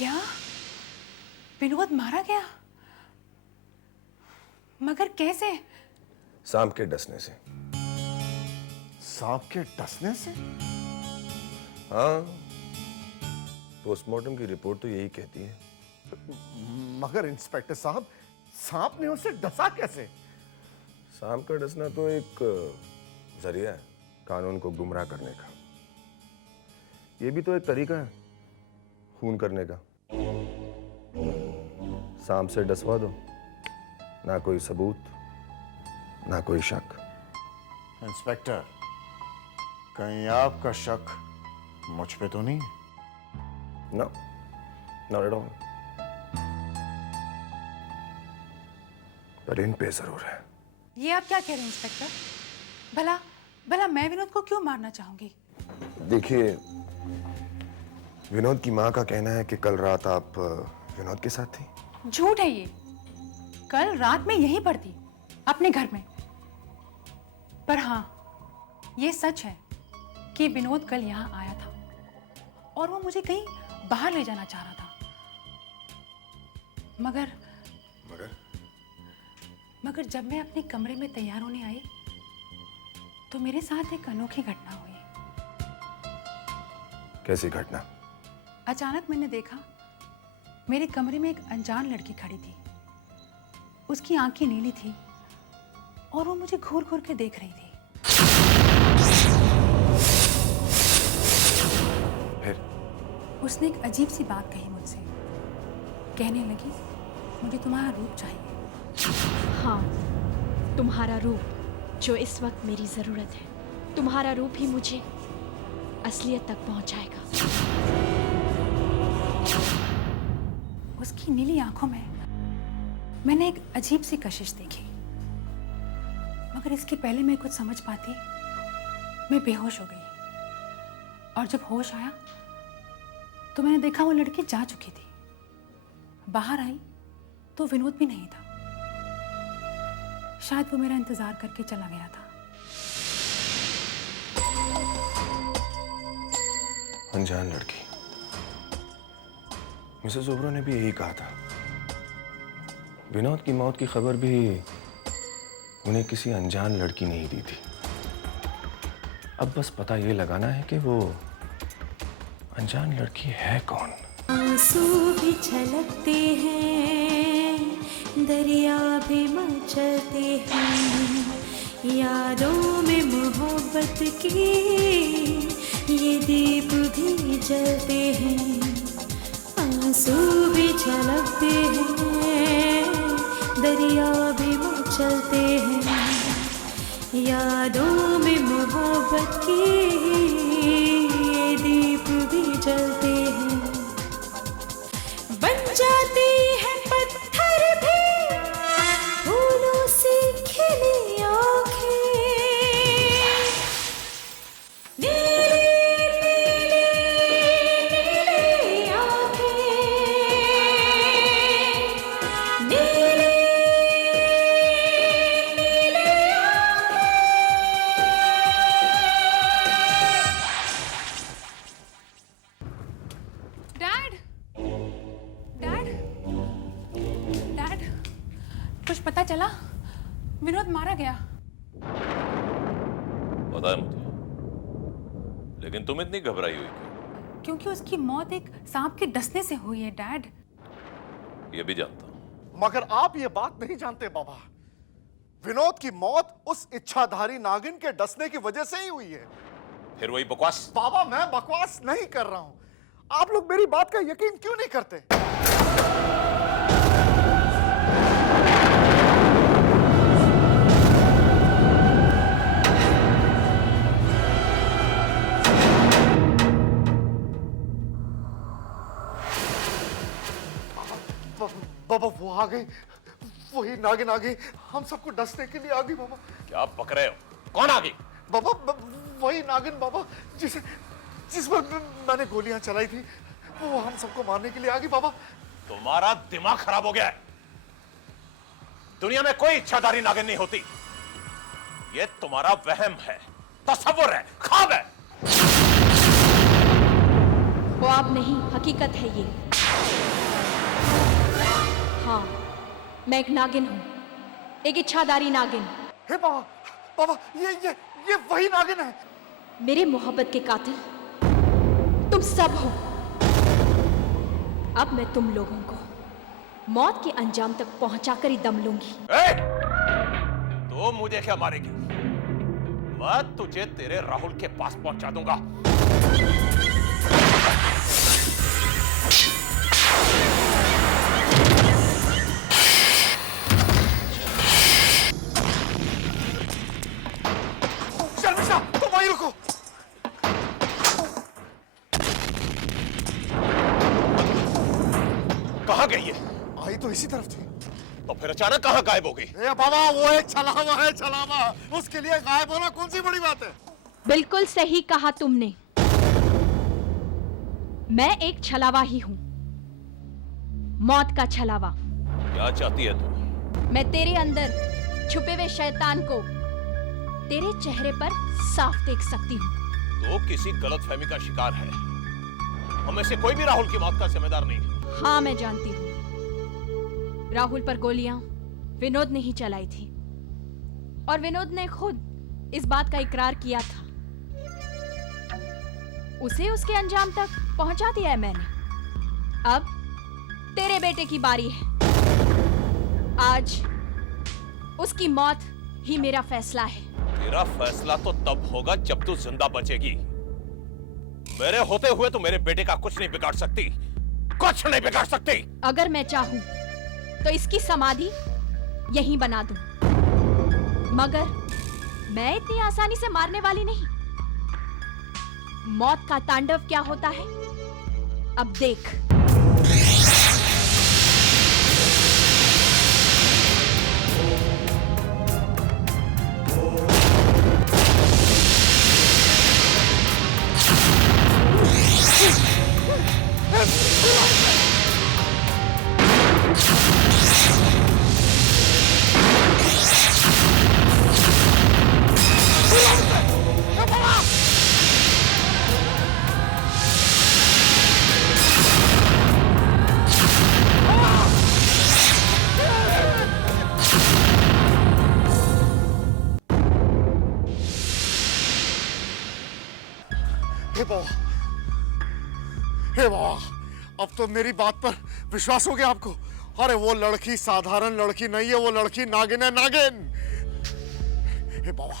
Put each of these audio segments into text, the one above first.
क्या विनोद मारा गया? मगर कैसे? सांप के डसने से। सांप के डसने से? हाँ, पोस्टमार्टम की रिपोर्ट तो यही कहती है। मगर इंस्पेक्टर साहब, सांप ने उसे डसा कैसे? सांप का डसना तो एक जरिया है कानून को गुमराह करने का। ये भी तो एक तरीका है खून करने का। सांप से डसवा दो, ना कोई सबूत, ना कोई शक। इंस्पेक्टर, कहीं आपका शक मुझ पे तो नहीं? No, not at all. पर इन पे जरूर है। ये आप क्या कह रहे हैं इंस्पेक्टर? भला भला मैं विनोद को क्यों मारना चाहूंगी? देखिए, विनोद की माँ का कहना है कि कल रात आप विनोद के साथ थी। झूठ है ये। कल रात में यहीं पर थी, अपने घर में। पर हाँ, ये सच है कि विनोद कल यहाँ आया था और वो मुझे कहीं बाहर ले जाना चाह रहा था। मगर मगर जब मैं अपने कमरे में तैयार होने आई तो मेरे साथ एक अनोखी घटना हुई। कैसी घटना? अचानक मैंने देखा मेरे कमरे में एक अनजान लड़की खड़ी थी। उसकी आंखें नीली थी और वो मुझे घूर घूर के देख रही थी। फिर? उसने एक अजीब सी बात कही मुझसे। कहने लगी, मुझे तुम्हारा रूप चाहिए। हाँ, तुम्हारा रूप, जो इस वक्त मेरी जरूरत है। तुम्हारा रूप ही मुझे असलियत तक पहुंचाएगा। उसकी नीली आंखों में मैंने एक अजीब सी कशिश देखी। मगर इसके पहले मैं कुछ समझ पाती, मैं बेहोश हो गई। और जब होश आया तो मैंने देखा वो लड़की जा चुकी थी। बाहर आई तो विनोद भी नहीं था। शायद वो मेरा इंतजार करके चला गया था। अनजान लड़की। मिसेस ओबरा ने भी यही कहा था। विनोद की मौत की खबर भी उन्हें किसी अनजान लड़की ने ही दी थी। अब बस पता ये लगाना है कि वो अनजान लड़की है कौन। आंसू भी छलकते हैं, दरिया भी मचलते हैं, यादों में मोहब्बत की ये दीप भी जलते हैं। आंसू भी छलकते हैं, दरिया भी मचलते हैं, यादों में मोहब्बत की ये दीप भी जलते हैं। बन जाती है पत्थर भी फूलों से खिली आँखें, नीली नीली नीली आँखें, नीली नीली डैड, डैड, डैड, कुछ पता चला? विनोद मारा गया। पता है मुझे, लेकिन तुम इतनी घबराई हुई क्यों? क्योंकि उसकी मौत एक सांप के डसने से हुई है डैड। ये भी जानता हूं। मगर आप ये बात नहीं जानते बाबा। विनोद की मौत उस इच्छाधारी नागिन के डसने की वजह से ही हुई है। फिर वही बकवास। बाबा, मैं बकवास नहीं कर रहा हूं। आप लोग मेरी बात का यकीन क्यों नहीं करते? बाबा, वो आ गई, वही नागिन आ गई, हम सबको डसने के लिए आ गई बाबा। क्या बक रहे हो? कौन आ गई? बाबा, वही नागिन बाबा, जिस पर मैंने गोलियां चलाई थी, वो हम सबको मारने के लिए आ गई बाबा। तुम्हारा दिमाग खराब हो गया है। दुनिया में कोई इच्छाधारी नागिन नहीं होती। ये तुम्हारा वहम है, तसव्वुर है, ख्वाब है। ख्वाब नहीं, हकीकत है ये। हाँ, मैं एक नागिन हूं, एक इच्छाधारी नागिन। हे बाबा, बाबा ये वही नागिन है। मेरे मोहब्बत के कातिल तुम सब हो। अब मैं तुम लोगों को मौत के अंजाम तक पहुंचाकर ही दम लूंगी। तो मुझे क्या मारेगी? मैं तुझे तेरे राहुल के पास पहुंचा दूंगा। शर्मिष्ठा, तुम वहीं रुको। कहां गई है? आई तो इसी तरफ थी। तो फिर अचानक कहां गायब हो गई? ए बाबा, वो एक छलावा है, छलावा। उसके लिए गायब होना कौन सी बड़ी बात है? बिल्कुल सही कहा तुमने। मैं एक छलावा ही हूं, मौत का छलावा। क्या चाहती है तू? मैं तेरे अंदर छुपे हुए शैतान को तेरे चेहरे पर साफ देख सकती हूँ। तो किसी गलतफहमी का शिकार है। हमें से कोई भी राहुल की मौत का जिम्मेदार नहीं है। हाँ, मैं जानती हूँ। राहुल पर गोलियां विनोद ने ही चलाई थी, और विनोद ने खुद इस बात का इकरार किया था। उसे उसके अंजाम तक पहुंचा दिया है मैंने। अब तेरे बेटे की बारी है। आज उसकी मौत ही मेरा फैसला है। तेरा फैसला तो तब होगा जब तू जिंदा बचेगी। मेरे होते हुए तू मेरे बेटे का कुछ नहीं बिगाड़ सकती, कुछ नहीं बिगाड़ सकती। अगर मैं चाहूं तो इसकी समाधि यहीं बना दूं, मगर मैं इतनी आसानी से मारने वाली नहीं। मौत का तांडव क्या होता है, अब देख। हे बाबा, हे बाबा, अब तो मेरी बात पर विश्वास हो गया आपको। अरे वो लड़की साधारण लड़की नहीं है, वो लड़की नागिन है, नागिन। हे बाबा,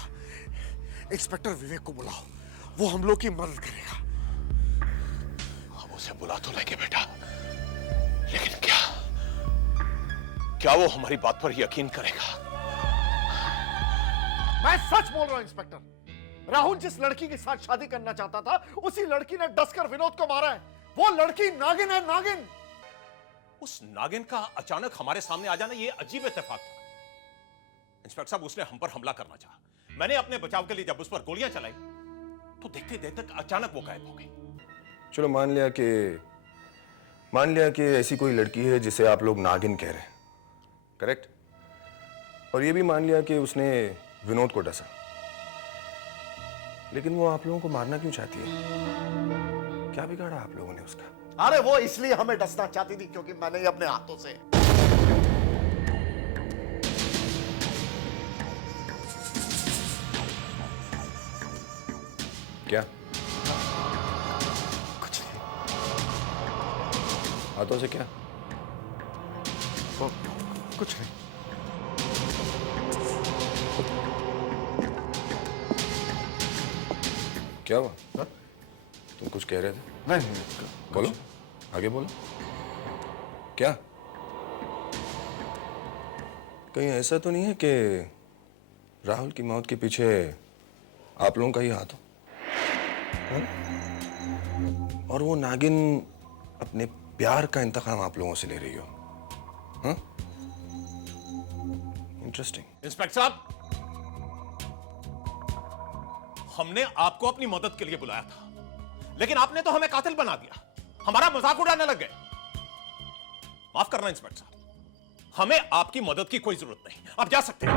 इंस्पेक्टर विवेक को बुलाओ, वो हम लोग की मदद करेगा। हम उसे बुला तो लेंगे बेटा, लेकिन क्या वो हमारी बात पर यकीन करेगा? मैं सच बोल रहा हूं इंस्पेक्टर। राहुल जिस लड़की के साथ शादी करना चाहता था, उसी लड़की ने डसकर विनोद को मारा है। वो लड़की नागिन है, नागिन। उस नागिन का अचानक हमारे सामने आ जाना, यह अजीब इत्तेफाक था। इंस्पेक्टर साहब, उसने हम पर हमला करना चाहा। मैंने अपने बचाव के लिए जब उस पर गोलियां चलाई, तो देखते देखते अचानक वो गायब हो गई। चलो मान लिया कि ऐसी कोई लड़की है जिसे आप लोग नागिन कह रहे हैं, करेक्ट? और ये भी मान लिया कि उसने विनोद को डसा, लेकिन वो आप लोगों को मारना क्यों चाहती है? क्या बिगाड़ा आप लोगों ने उसका? अरे वो इसलिए हमें डसना चाहती थी क्योंकि मैंने ही अपने हाथों से। क्या? कुछ नहीं। हाथों से क्या? वो कुछ नहीं। क्या हुआ? तुम कुछ कह रहे थे? नहीं, बोलो, आगे बोलो। क्या? कहीं ऐसा तो नहीं है कि राहुल की मौत के पीछे आप लोगों का ही हाथ हो? हाँ? और वो नागिन अपने प्यार का इंतकाम आप लोगों से ले रही हो? हाँ? इंटरेस्टिंग। इंस्पेक्टर साहब, हमने आपको अपनी मदद के लिए बुलाया था, लेकिन आपने तो हमें कातिल बना दिया, हमारा मजाक उड़ाने लग गए। माफ करना इंस्पेक्टर साहब, हमें आपकी मदद की कोई जरूरत नहीं, आप जा सकते हैं।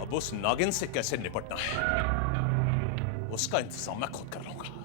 अब उस नागिन से कैसे निपटना है, उसका इंतजाम मैं खुद कर लूंगा।